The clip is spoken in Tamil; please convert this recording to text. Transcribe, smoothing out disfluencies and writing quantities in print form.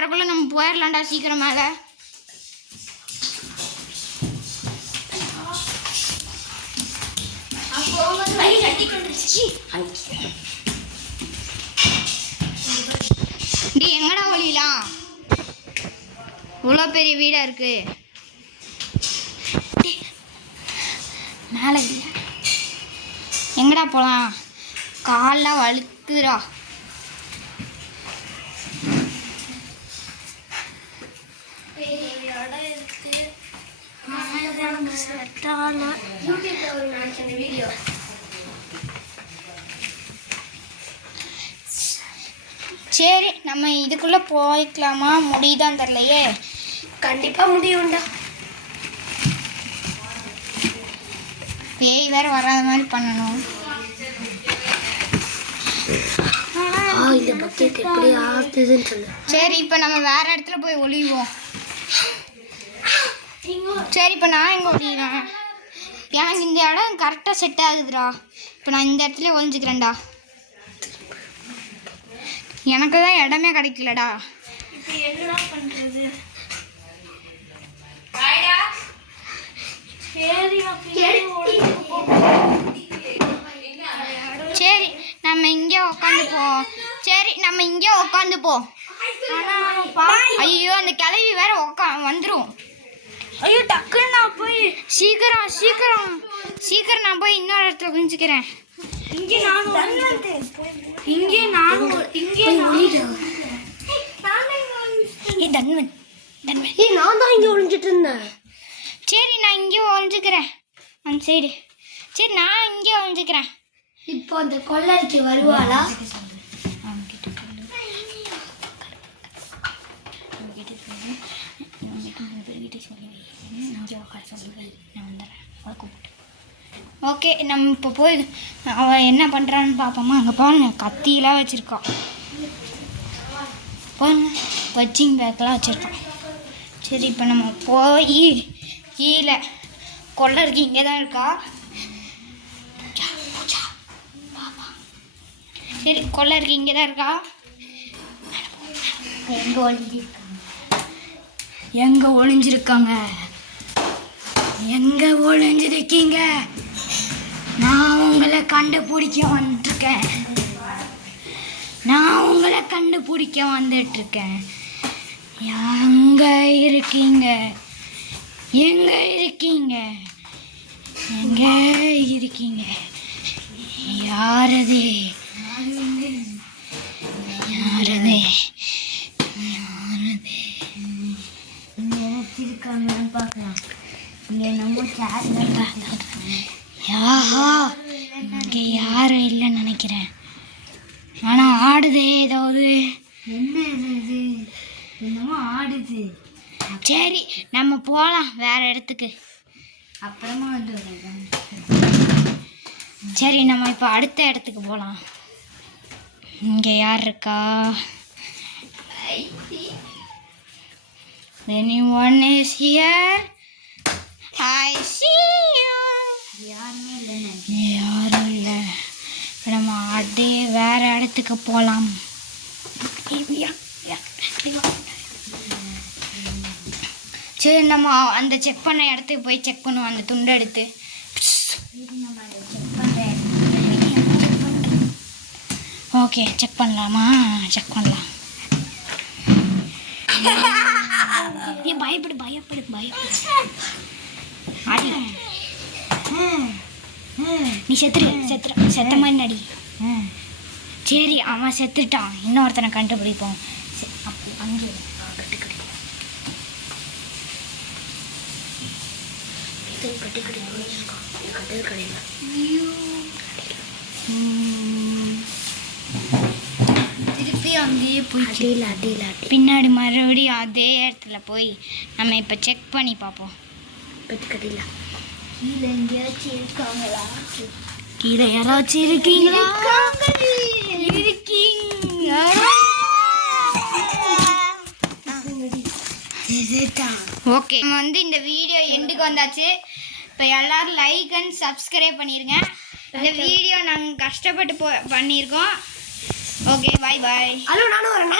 வரக்குள்ள நம்ம போயிடலாம்டா சீக்கிரம் மேலே. எங்கடா வழியலாம்? இவ்வளோ பெரிய வீடாக இருக்கு. மேலே எங்கடா போகலாம்? கால்லாம் வழுக்குறா. சரி, நம்ம இதுக்குள்ள போய்க்கலாமா? முடியுதான் தெரியலையே. கண்டிப்பா முடியும்டா. பேய் வேற வராத மாதிரி பண்ணணும். இந்த பக்கெட் எப்படி ஆகுதுன்னு சொல்லு. சரி, இப்போ நம்ம வேற இடத்துல போய் ஒளிவோம். சரி, இப்போ நான் எங்கே ஒளிவேன்? எனக்கு இந்த இடம் கரெக்டாக செட் ஆகுதுடா. இப்போ நான் இந்த இடத்துல ஒளிஞ்சுக்கிறேன்டா. எனக்கு தான் இடமே கிடைக்கலடா. இப்போ என்னடா பண்ணுறது? சரி, நம்ம இங்கே உட்காந்துப்போம். சரி, நம்ம இங்கே உட்காந்துப்போம். ஐயோ, அந்த கிளவி வேற வந்துடும். ஐயோ, டக்குன்னு நான் போய் சீக்கிரம் சீக்கிரம் சீக்கிரம் நான் போய் இன்னொரு இடத்துல குஞ்சிக்கிறேன். இங்கே நானும் தன்வன் நான் தான் இங்கே ஒழிஞ்சிட்டு இருந்தேன். சரி, நான் இங்கே ஒழிஞ்சுக்கிறேன். அந்த சைடு. சரி, நான் இங்கே ஒழிஞ்சுக்கிறேன். இப்போ அந்த கொள்ளைக்கு வருவாளா? ஓகே, நம்ம இப்போ போய் அவன் என்ன பண்ணுறான்னு பார்ப்போமா? அங்கே பாருங்க, கத்தியெல்லாம் வச்சுருக்கான். பாருங்க, பச்சிங் பேக்கெலாம் வச்சுருக்கான். சரி, இப்போ நம்ம போய் கீழே கொள்ளை இருக்கு, இங்கே தான் இருக்கா. சரி, கொள்ளை இருக்கு, இங்கே தான் இருக்கா. எங்கே ஒளிஞ்சிருக்காங்க? எங்கே ஒளிஞ்சிருக்கீங்க? நான் உங்களை கண்டுபிடிக்க வந்துட்டுருக்கேன். எங்கே இருக்கீங்க? யாரது? பார்க்கலாம். இங்கே யாரும் இல்லைன்னு நினைக்கிறேன். ஆனால் ஆடுதே ஏதாவது. என்ன இது? என்னமோ ஆடுது. சரி, நம்ம போகலாம் வேற இடத்துக்கு. அப்புறமா வந்து சரி, நம்ம இப்போ அடுத்த இடத்துக்கு போகலாம். இங்கே யார் இருக்கா? Anyone is here? I see you. யாரும் இல்லை. நம்ம அப்படியே வேற இடத்துக்கு போகலாம். சரி, நம்ம அந்த செக் பண்ண இடத்துக்கு போய் செக் பண்ணுவோம். அந்த துண்டை எடுத்து ஓகே, செக் பண்ணலாமா? செக் பண்ணலாம். பயப்படு ஆடி. நீ செத்த மாதிரி நடி. சரி, அவன் செத்துட்டான். இன்னொருத்தனை கண்டுபிடிப்போம். அப்படி அங்கே திருப்பி அங்கேயே போய் பின்னாடி மறுபடியும் அதே இடத்துல போய் நம்ம இப்போ செக் பண்ணி பார்ப்போம். கீழே எங்கேயாச்சும் இருக்காங்களா? கீழே யாராச்சும் இருக்கீங்களா? ஓகே, நம்ம வந்து இந்த வீடியோ எண்டுக்கு வந்தாச்சு. இப்போ எல்லாரும் லைக் அண்ட் சப்ஸ்கிரைப் பண்ணிடுங்க. இந்த வீடியோ நாங்கள் கஷ்டப்பட்டு பண்ணியிருக்கோம். ஓகே, பாய். ஹலோ, நானும் வரேன்.